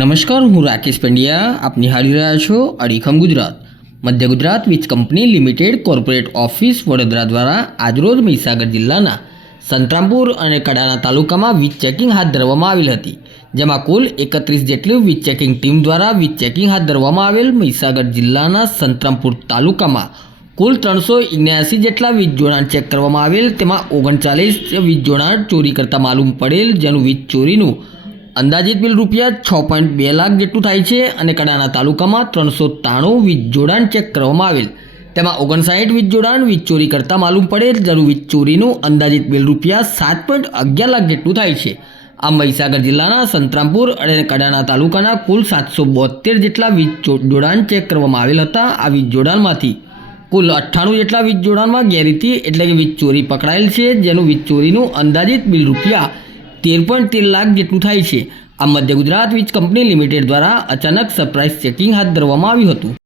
નમસ્કાર, હું રાકેશ પંડ્યા. આપ નિહાળી રહ્યા છો અડીખમ ગુજરાત. મધ્ય ગુજરાત વીજ company limited corporate office Vadodara દ્વારા આજરોજ મહીસાગર જિલ્લાના સંતરામપુર અને કડાના તાલુકામાં વીજ ચેકિંગ હાથ ધરવામાં આવેલ હતી, જેમાં કુલ એકત્રીસ જેટલી વીજ ચેકિંગ ટીમ દ્વારા વીજ ચેકિંગ હાથ ધરવામાં આવેલ મહીસાગર જિલ્લાના સંતરામપુર તાલુકામાં કુલ ત્રણસો ઇગ્યાસી જેટલા વીજ જોડાણ ચેક કરવામાં આવેલ. તેમાં ઓગણચાલીસ વીજ જોડાણ ચોરી કરતા માલુમ પડેલ, જેનું વીજ ચોરીનું અંદાજિત બિલ રૂપિયા છ પોઈન્ટ બે લાખ જેટલું થાય છે અને કડાણા તાલુકામાં ત્રણસો ત્રાણું વીજ જોડાણ ચેક કરવામાં આવેલ. તેમાં ઓગણસાઠ વીજ જોડાણ, વીજ ચોરી કરતાં માલુમ પડે જેનું વીજ ચોરીનું અંદાજિત બિલ રૂપિયા સાત પોઈન્ટ અગિયાર લાખ જેટલું થાય છે. આ મહીસાગર જિલ્લાના સંતરામપુર અને કડાણા તાલુકાના કુલ સાતસો બોતેર જેટલા વીજ જોડાણ ચેક કરવામાં આવેલ હતા આ વીજ જોડાણમાંથી. કુલ અઠ્ઠાણું જેટલા વીજ જોડાણમાં ગેરરીતિ એટલે કે વીજ ચોરી પકડાયેલ છે, જેનું વીજ ચોરીનું અંદાજિત બિલ રૂપિયા તેર પોઈન્ટ તેર લાખ જેટલું થાય છે. આ મધ્ય ગુજરાત વીજ કંપની લિમિટેડ દ્વારા અચાનક સરપ્રાઇઝ ચેકિંગ હાથ ધરવામાં આવ્યું હતું.